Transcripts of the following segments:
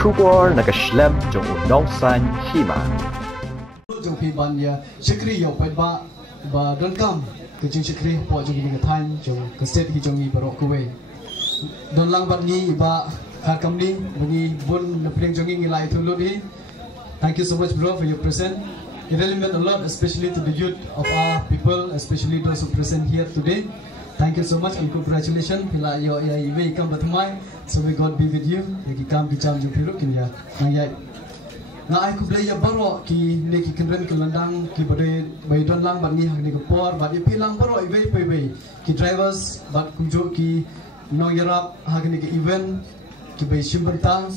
Kubor nakaslem jong udongsan Hima. Jong piban ya sekri yo ba don kam ke jong sekri po jong ni than jong ke state ki jong ni barok kuwe don lang bat ni ba ka kam ni bani bun na pling jong ni lai thulu ni. Thank you so much, bro, for your present. It really meant a lot, especially to the youth of our people, especially those who present here today. Thank you so much and congratulations. Hila yo ya iwe kam batumai, so may God be with you. Yaki kam bijam jong piru kin ya nang ya. Na ai ku blaya baro ki ne ki kenren kelandang ki bade bai don lang ban ni hak ni ko por ba di pilang baro iwe pe ki drivers bat kujo ki no yarap hak ni ki event ki bai shimbantang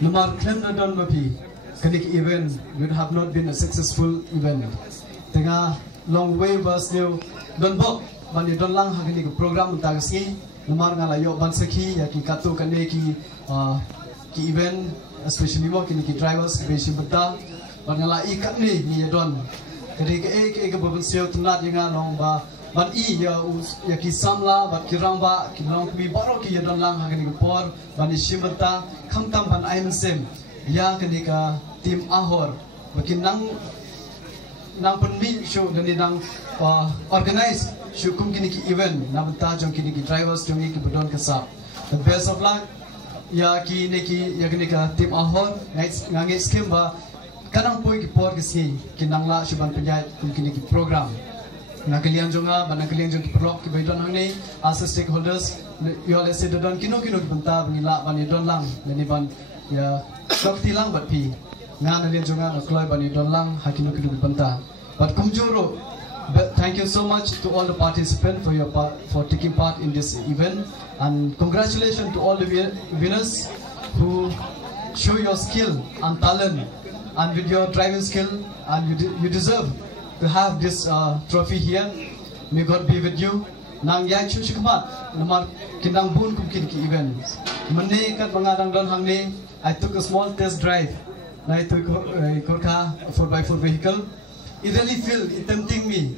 nomar klem na don mapi kanik event would have not been a successful event. Tengah long way was new don bok ban don lang hak ni ko program tagsi nomar ngalayo ban saki ya ki katu kane ki event, especially mo kini ki drivers besi beta ban ngala ikat ni don kadi ke babon seo tunat yang long ba ban ya ki samla ba kirang ba kilong bi baro ki don lang hak ni ko por ban isi beta kham tam ban aim sem ya kini ka tim AHOR makin nang penmi show dan nang organize show kum kini ki event na beta jong kini ki drivers jong ki bedon kesap. The best of luck ya ki kini ka tim AHOR ngai skim ba kanang poi ki por ki kinang la shuban penjat kum kini ki program na kalian jonga ban kalian jong ki prok ki bedon hang ni as stakeholders yo le se don kino ki benta ngila ban don lang ni ban ya sok tilang bat pi ngan kalian jonga no kloi ban don lang hakino ki benta but kumjoro. Thank you so much to all the participants for taking part in this event, and congratulations to all the winners who show your skill and talent, and with your driving skill, and you deserve to have this trophy here. May God be with you. Nang yang chu shikmat namar kinang bun kum ki event. Mane kat mangadang don hang ni I took a small test drive. Na itu korka 4x4 vehicle. It really feels tempting me.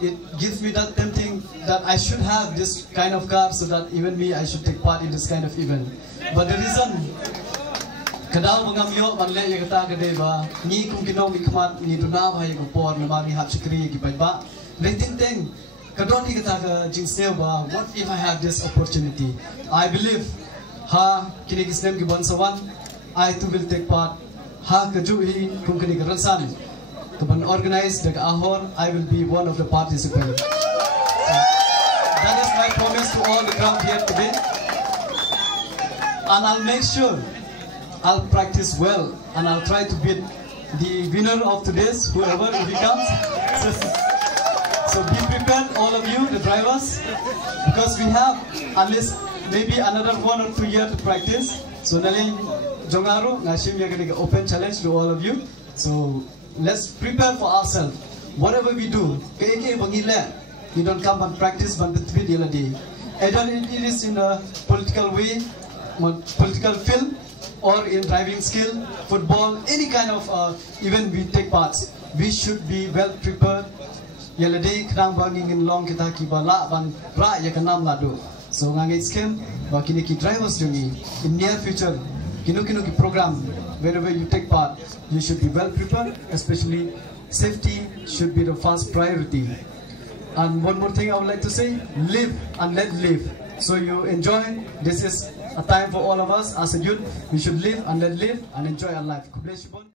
It gives me that tempting that I should have this kind of car so that even me I should take part in this kind of event. But the reason kadang mengamyo banle ya kata gede ba ni kum kinong ikmat ni duna ba ya por na mari hap sikri ki ba letinteng kadon ni kata ka jingsel ba what if I have this opportunity. I believe ha kini kisnem ki bonsawan I too will take part ha kajuhi kum kini ransan to organize the AHOR. I will be one of the participants. So, that is my promise to all the crowd here today. And I'll make sure I'll practice well and I'll try to beat the winner of today's, whoever if he comes. So be prepared, all of you, the drivers, because we have at least maybe another 1 or 2 years to practice. So naling jongaru ngashim ya gonna open challenge to all of you. So let's prepare for ourselves. Whatever we do, you don't come and practice but the day. Either it is in a political way, political field, or in driving skill, football, any kind of event we take parts. We should be well prepared. Yalade kang banging long kita kibala ban ra ya kanam lado. So ngangai skem ba kini ki drivers jungi in near future kino ki program wherever you take part you should be well prepared, especially safety should be the first priority. And one more thing I would like to say, live and let live. So you enjoy, this is a time for all of us as a youth, we should live and let live and enjoy our life.